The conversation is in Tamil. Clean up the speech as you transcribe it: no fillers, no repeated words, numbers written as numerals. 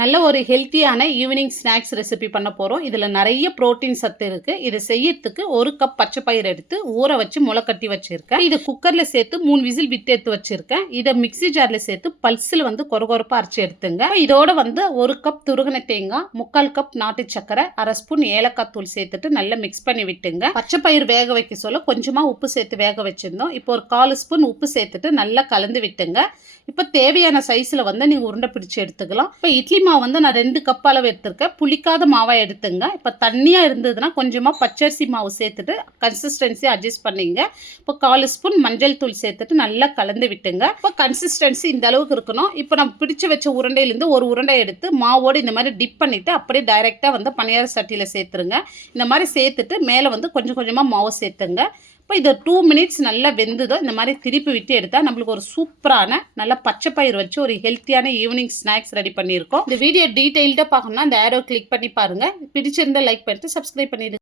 நல்ல ஒரு ஹெல்த்தியான ஈவினிங் ஸ்நாக்ஸ் ரெசிபி பண்ண போகிறோம். இதில் நிறைய புரோட்டீன் சத்து இருக்குது. இதை செய்யறதுக்கு 1 கப் பச்சை பயிர் எடுத்து ஊற வச்சு முளை கட்டி வச்சுருக்கேன். இதை குக்கரில் சேர்த்து 3 விசில் விட்டு எடுத்து வச்சுருக்கேன். இதை மிக்ஸி ஜாரில் சேர்த்து பல்ஸில் கொரகொரப்பாக அரைச்சி எடுத்துங்க. இதோட 1 கப் துருகின தேங்காய், 3/4 கப் நாட்டு சக்கரை, 1/2 ஸ்பூன் ஏலக்காய் தூள் சேர்த்துட்டு நல்லா மிக்ஸ் பண்ணி விட்டுங்க. பச்சை பயிர் வேக வைக்க சொல்ல கொஞ்சமாக உப்பு சேர்த்து வேக வச்சுருந்தோம். இப்போ ஒரு 1/4 ஸ்பூன் உப்பு சேர்த்துட்டு நல்லா கலந்து விட்டுங்க. இப்போ தேவையான சைஸில் நீங்கள் உருண்டை பிடிச்சி எடுத்துக்கலாம். இப்போ இட்லி மாவு நான் 2 கப் அளவு எடுத்திருக்கேன். புளிக்காத மாவாக எடுத்துங்க. இப்போ தண்ணியாக இருந்ததுன்னா கொஞ்சமாக பச்சரிசி மாவு சேர்த்துட்டு கன்சிஸ்டன்சி அட்ஜஸ்ட் பண்ணிங்க. இப்போ 1/4 ஸ்பூன் மஞ்சள் தூள் சேர்த்துட்டு நல்லா கலந்து விட்டுங்க. இப்போ கன்சிஸ்டன்சி இந்த அளவுக்கு இருக்கணும். இப்போ நம்ம பிடிச்சி வச்ச உருண்டையிலேருந்து ஒரு உருண்டை எடுத்து மாவோடு இந்த மாதிரி டிப் பண்ணிவிட்டு அப்படியே டைரெக்டாக பனியார சட்டியில் சேர்த்துருங்க. இந்த மாதிரி சேர்த்துட்டு மேலே கொஞ்சம் கொஞ்சமாக மாவு சேர்த்துங்க. இப்போ இது 2 மினிட்ஸ் நல்லா வெந்ததோ இந்த மாதிரி திருப்பி விட்டு எடுத்தால் நம்மளுக்கு ஒரு சூப்பரான நல்ல பச்சை பயிர் வச்சு ஒரு ஹெல்த்தியான ஈவினிங் ஸ்நாக்ஸ் ரெடி பண்ணியிருக்கோம். இந்த வீடியோ டீட்டெயில்டாக பார்க்கணும்னா இந்த ஆரோ கிளிக் பண்ணி பாருங்கள். பிடிச்சிருந்தால் லைக் பண்ணிட்டு சப்ஸ்கிரைப் பண்ணிடுங்க.